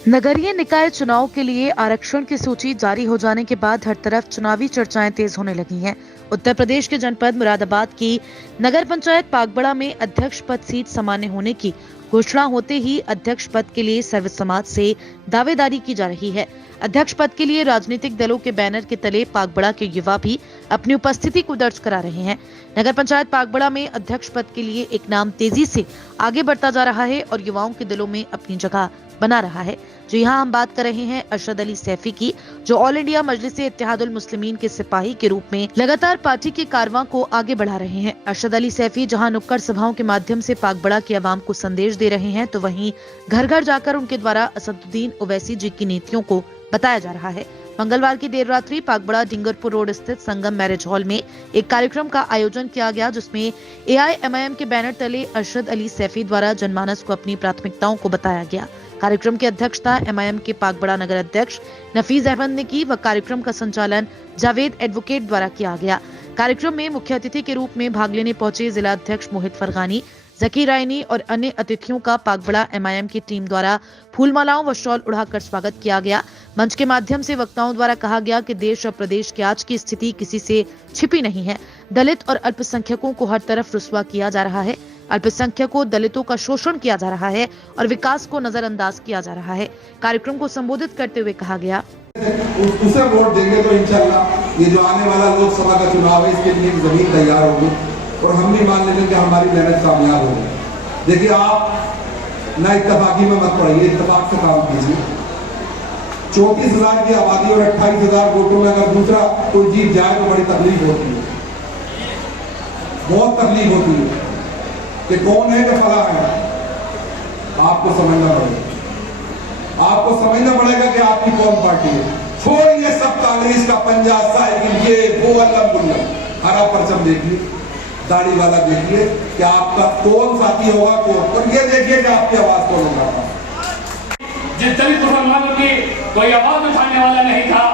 नगरीय निकाय चुनाव के लिए आरक्षण की सूची जारी हो जाने के बाद हर तरफ चुनावी चर्चाएं तेज होने लगी हैं। उत्तर प्रदेश के जनपद मुरादाबाद की नगर पंचायत पागबड़ा में अध्यक्ष पद सीट सामान्य होने की घोषणा होते ही अध्यक्ष पद के लिए सर्व समाज से दावेदारी की जा रही है। अध्यक्ष पद के लिए राजनीतिक दलों के बैनर के तले पागबड़ा के युवा भी अपनी उपस्थिति को दर्ज करा रहे हैं। नगर पंचायत पागबड़ा में अध्यक्ष पद के लिए एक नाम तेजी से आगे बढ़ता जा रहा है और युवाओं के दिलों में अपनी जगह बना रहा है। जी हां, हम बात कर रहे हैं अरशद अली सैफी की, जो ऑल इंडिया मजलिस इत्तेहादुल मुस्लिमीन के सिपाही के रूप में लगातार पार्टी के कारवां को आगे बढ़ा रहे हैं। अरशद अली सैफी जहां नुक्कड़ सभाओं के माध्यम से पागबड़ा की आवाम को संदेश दे रहे हैं, तो वहीं घर घर जाकर उनके द्वारा असदुद्दीन ओवैसी जी की नीतियों को बताया जा रहा है। मंगलवार की देर रात्रि पागबड़ा डिंगरपुर रोड स्थित संगम मैरिज हॉल में एक कार्यक्रम का आयोजन किया गया, जिसमें AIMIM के बैनर तले अरशद अली सैफी द्वारा जनमानस को अपनी प्राथमिकताओं को बताया गया। कार्यक्रम की अध्यक्षता MIM के पागबड़ा नगर अध्यक्ष नफीज अहमद ने की व कार्यक्रम का संचालन जावेद एडवोकेट द्वारा किया गया। कार्यक्रम में मुख्य अतिथि के रूप में भाग लेने पहुंचे जिला अध्यक्ष मोहित फरगानी, जकी रायनी और अन्य अतिथियों का पागबड़ा MIM की टीम द्वारा फूलमालाओं व शॉल उड़ाकर स्वागत किया गया। मंच के माध्यम से वक्ताओं द्वारा कहा गया कि देश और प्रदेश की आज की स्थिति किसी से छिपी नहीं है। दलित और अल्पसंख्यकों को हर तरफ रुस्वा किया जा रहा है। अल्पसंख्यकों दलितों का शोषण किया जा रहा है और विकास को नजरअंदाज किया जा रहा है। कार्यक्रम को संबोधित करते हुए कहा गया, उसे वोट देंगे तो इंशाल्लाह ये जो आने वाला लोकसभा का चुनाव है, इसके लिए जमीन तैयार होगी और हम भी मान लेंगे कि हमारी मेहनत कामयाब होगी। देखिए, आप ना इत्तेफाकी में मत पड़िए, इत्तेफाक से काम कीजिए। 34,000 की आबादी और 28,000 वोटों में अगर दूसरा कोई जीत जाए तो बड़ी तकलीफ होती है, बहुत तकलीफ होती है कि कौन है कि फला है। आपको समझना पड़ेगा, आपको समझना पड़ेगा कि आपकी कौन पार्टी है। छोड़िए सब कांग्रेस का पंजा, साइकिल, ये वो अल्लम गुल्लम, हरा परचम देखिए, दाढ़ी वाला देखिए कि आपका कौन साथी होगा कौन, और ये देखिए कि आपकी आवाज कौन उठाता। जिस दलित मुसलमानों की कोई आवाज उठाने वाला नहीं था,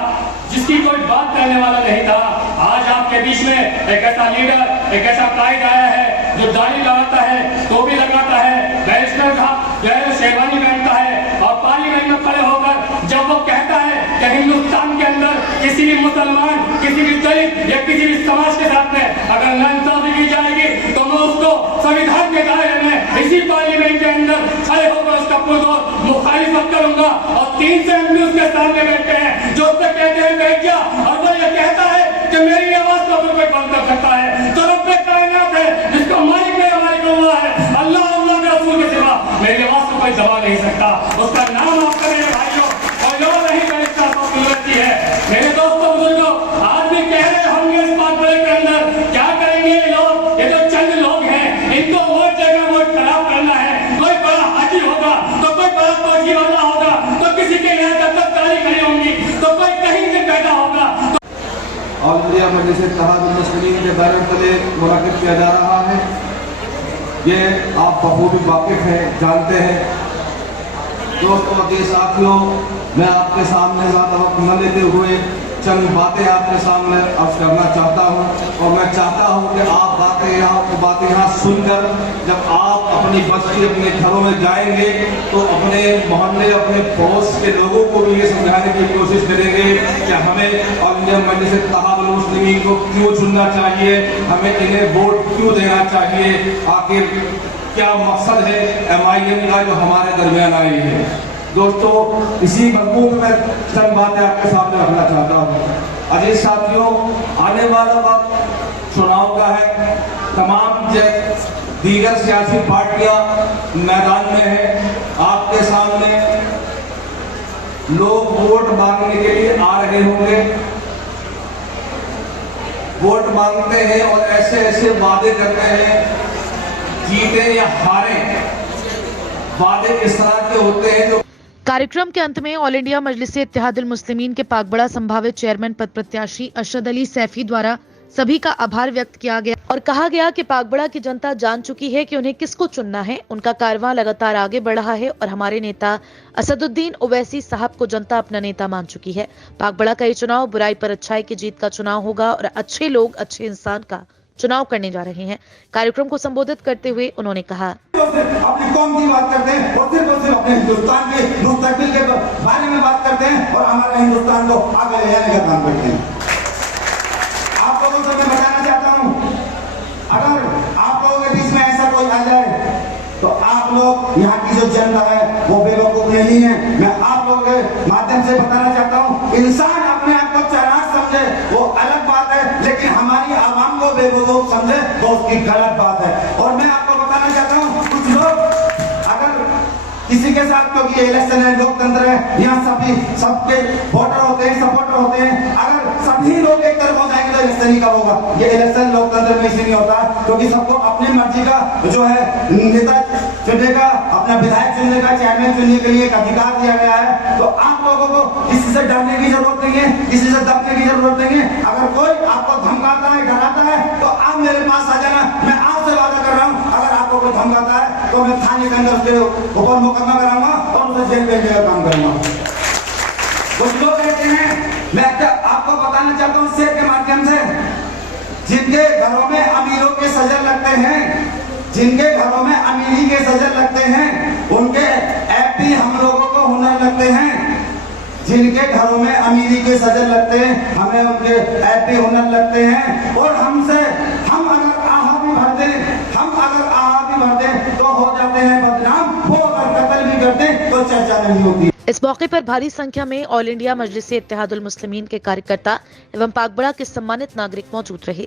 जिसकी कोई बात करने वाला नहीं था, आज आपके बीच में एक ऐसा लीडर, एक ऐसा कायद आया है जो दाढ़ी लगाता है, टोपी लगाता है, बैरिस्टर का जो है शेरवानी पहनता है और पार्लियामेंट में खड़े होकर जब वो कहता है कि हिंदुस्तान के अंदर किसी भी मुसलमान, किसी भी दलित या किसी भी समाज के साथ में अगर नाइंसाफी की जाएगी तो मैं उसको संविधान के दायरे में इसी पार्लियामेंट के अंदर खड़े होकर उसका पुरजोर मुखालिफत करूंगा। और 3 MP उसके सामने बैठे हैं जो उससे कहते हैं बैठ जा, और वो ये कहता है कि मेरी आवाज को कोई बंद कर सकता है। तो रब्बे कायनात है जिसका मालिक मेरा मालिक अल्लाह है, अल्लाह अल्लाह के रसूल के सिवा मेरी आवाज को कोई दबा नहीं सकता। उसका नाम आपका मेरे भाइयों और जो नहीं करिश्ता पॉपुलरिटी है। मेरे दोस्तों बुजुर्गों, आज भी कह रहे होंगे इस पागबड़े के अंदर क्या करेंगे ये लोग, ये जो चंद लोग हैं, इनको वोट जगह वोट खराब करना है। कोई बड़ा हाजी होगा तो कोई बड़ा फौजी वाला होगा, तो किसी के यहाँ दस्तकारी खड़ी होंगी, तो कोई कहीं से पैदा होगा। ऑल इंडिया मजलिस इत्तेहादुल मुस्लिमीन के बैनर तले मुनाकिब किया जा रहा है। ये आप बखूबी वाकिफ हैं, जानते हैं। दोस्तों के साथियों, मैं आपके सामने ज़्यादा वक्त न लेते हुए चंद बातें आपके सामने अर्ज करना चाहता हूं, और मैं चाहता हूं कि आप बातें यहाँ सुनकर जब आप अपनी बस्ती, अपने घरों में जाएंगे तो अपने मोहल्ले, अपने पड़ोस के लोगों को भी ये समझाने की कोशिश करेंगे कि हमें ऑल इंडिया मजलिस इत्तेहादुल मुस्लिमीन को क्यों चुनना चाहिए, हमें इन्हें वोट क्यों देना चाहिए, आखिर क्या मकसद है MIM का जो हमारे दरमियान आई है। दोस्तों, इसी मजमून में चंद बातें आपके सामने रखना चाहता हूँ। अजीज साथियों, आने वाला वक्त चुनाव का है। तमाम दीगर सियासी पार्टियां मैदान में हैं। आपके सामने लोग वोट मांगने के लिए आ रहे होंगे, वोट मांगते हैं और ऐसे ऐसे वादे करते हैं, जीते या हारे, वादे इस तरह के होते हैं जो। कार्यक्रम के अंत में ऑल इंडिया मजलिस इत्तेहादुल मुस्लिमीन के पागबड़ा संभावित चेयरमैन पद प्रत्याशी अरशद अली सैफी द्वारा सभी का आभार व्यक्त किया गया और कहा गया कि पागबड़ा की जनता जान चुकी है कि उन्हें किसको चुनना है। उनका कारवां लगातार आगे बढ़ रहा है और हमारे नेता असदुद्दीन ओवैसी साहब को जनता अपना नेता मान चुकी है। पागबड़ा का ये चुनाव बुराई पर अच्छाई की जीत का चुनाव होगा और अच्छे लोग अच्छे इंसान का चुनाव करने जा रहे हैं। कार्यक्रम को संबोधित करते हुए उन्होंने कहा, अपनी कौम की बात करते हैं और सिर्फ अपने हिंदुस्तान के मुस्तकबिल के बारे में बात करते हैं और हमारे हिंदुस्तान को आगे ले जाने का काम करते हैं। आप लोगों से मैं बताना चाहता हूं, अगर आप लोगों के बीच में ऐसा कोई आ जाए तो आप लोग यहाँ की जो जनता है वो बेवकूफ नहीं है। मैं आप लोगों के माध्यम से बताना चाहता हूँ, इंसान अपने आप को चालाक समझे वो अलग बात है, लेकिन हमारी आवाम को बेवकूफ समझे तो उसकी गलत बात है। और मैं आपको बताना चाहता हूँ, कुछ लोग अगर किसी के साथ, क्योंकि इलेक्शन है, लोकतंत्र है, यहाँ सबके वोटर होते हैं, सपोर्टर होते हैं, अगर सभी लोग एक तरफ हो जाएंगे तो इलेक्शन ही कब होगा? ये इलेक्शन लोकतंत्र में इसलिए नहीं होता क्योंकि सबको अपनी मर्जी का जो है नेता चुनने का, अपना विधायक चुनने का, चेयरमैन चुनने के लिए एक अधिकार दिया गया है। तो आप लोगों को किसी से डरने की जरूरत नहीं है, किसी से दबने की जरूरत नहीं है। अगर कोई आपको धमकाता है, डराता है तो आप मेरे पास आ जाना। मैं आपसे वादा कर रहा हूँ, अगर आपको कोई धमकाता है तो मैं थाने के अंदर उसके ऊपर मुकदमा कराऊंगा और उसे जेल भेजने का काम करूंगा। कुछ लोग कहते हैं, मैं आपको बताना चाहता हूँ शेर के माध्यम से, जिनके घरों में अमीरों के सजर लगते हैं, जिनके घरों में अमीरी के सजर लगते हैं, उनके ऐप भी हम लोगों को हुनर लगते हैं। जिनके घरों में अमीरी के सजर लगते हैं, हमें उनके ऐप भी हुनर लगते हैं। और हमसे हम अगर आहा भी भर दें तो हो जाते हैं बदनाम, वो अगर कत्ल भी करते तो चर्चा नहीं होती। इस मौके पर भारी संख्या में ऑल इंडिया मजलिस-ए-इत्तेहादुल मुस्लिमीन के कार्यकर्ता एवं पागबड़ा के सम्मानित नागरिक मौजूद रहे।